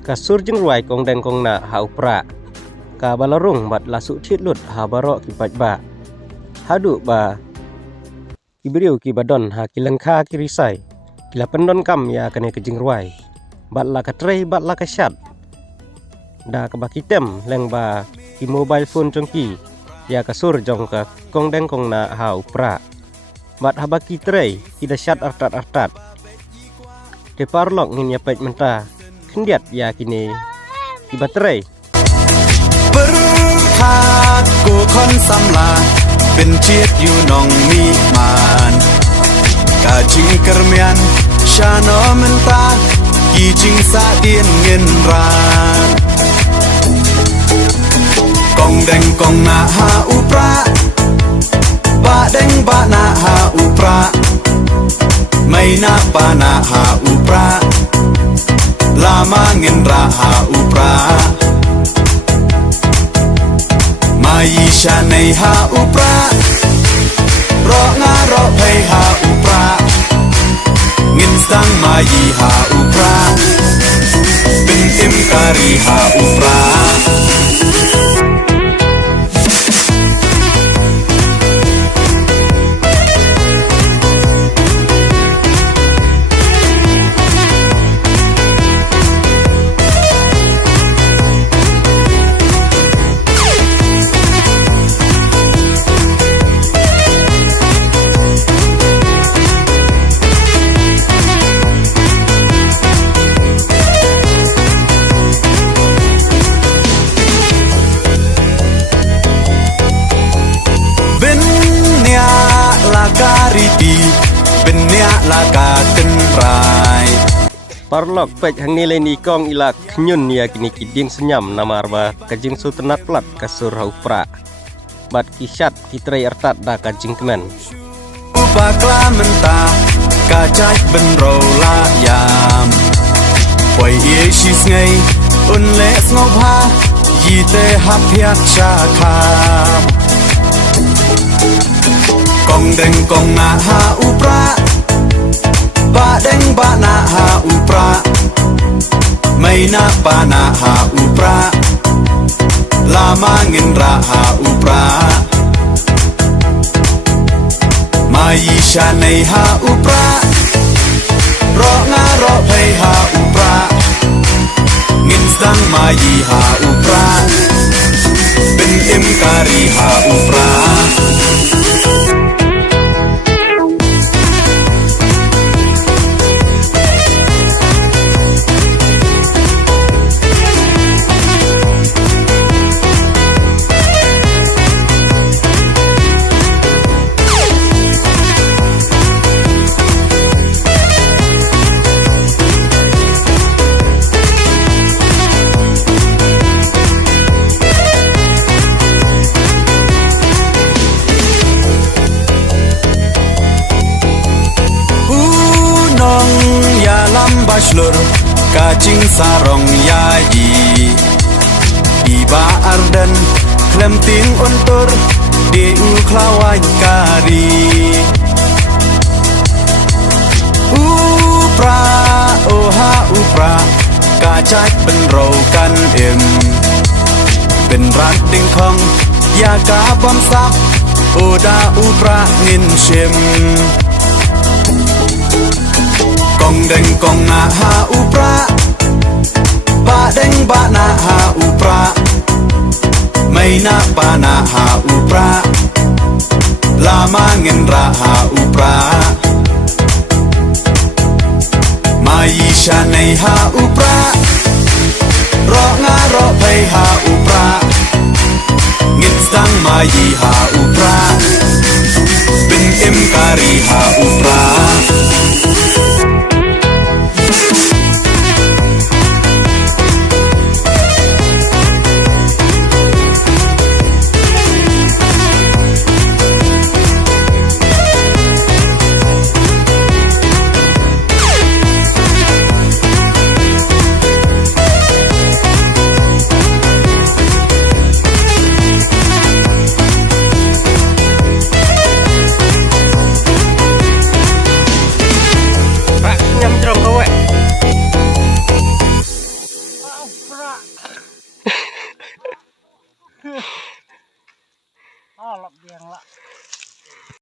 Kasur jeng ruai kong deng kong na ha upra. Ka balarung bat lasuk tit lut ha barok ki bat ba. Hadu ba kiberiu ki badon ha kilengka kirisai. Kila pendon kam ya kene ke jeng ruai. Bat la ka trei bat la ka syat. Da ka bakitem leng ba ki mobile phone congki. Ya kasur jong ka kong deng kong na ha upra. Bat ha baki trei ida syat artat-artat. Te parlok ngin ya pet menta. Kendiat ya kini ibaterai กูคนสำลาเป็นเชียดอยู่นองมีมานกาจิงกระเมียนชาโนมันตากีจิงสาเดียนเงินรานกองแดงกองนาหาอุปราบะแดงบะนาหาอุปราไม่นาปานาหาอุปราlama ngin raha upra Maisha nei ha upra ro nga ro phei ha upra ngin sang mai ha upra bin im kari ha upra Kariti benya laka tenrai Parlok pek hang nilai ni kong ilak nyun ya kini kiding senyam nama arba kajing sutenat plat kasur ha upra. Bat kisat kitrai artat da kajing kemen. Upakla menta kacak benro la yam Poi ye shis ngai un les ngobha yite hapyak chakam Kong deng kong na ha upra ba deng ba na ha upra mai na pa na ha upra lama ngin ra ha upra mai sha nei ha upra ro nga ro phei ha upra ngin sang mai ha upra bin im kari ha upra Bachelor kacing sarong yayi Iba ardan klemting untur Deu klawai kari Upra oha upra Kacak benro kan im Ben rat ding kong Ya ka bom sak Oda upra ngin shim Kong deng kong na ha upra ba deng ba na ha upra mai na pa na ha upra lama ngin ra ha upra mai sha nei ha upra ro nga ro phei ha upra ngin sang mai ha upra bin im kari ha upra Oh, lọc điền lạ.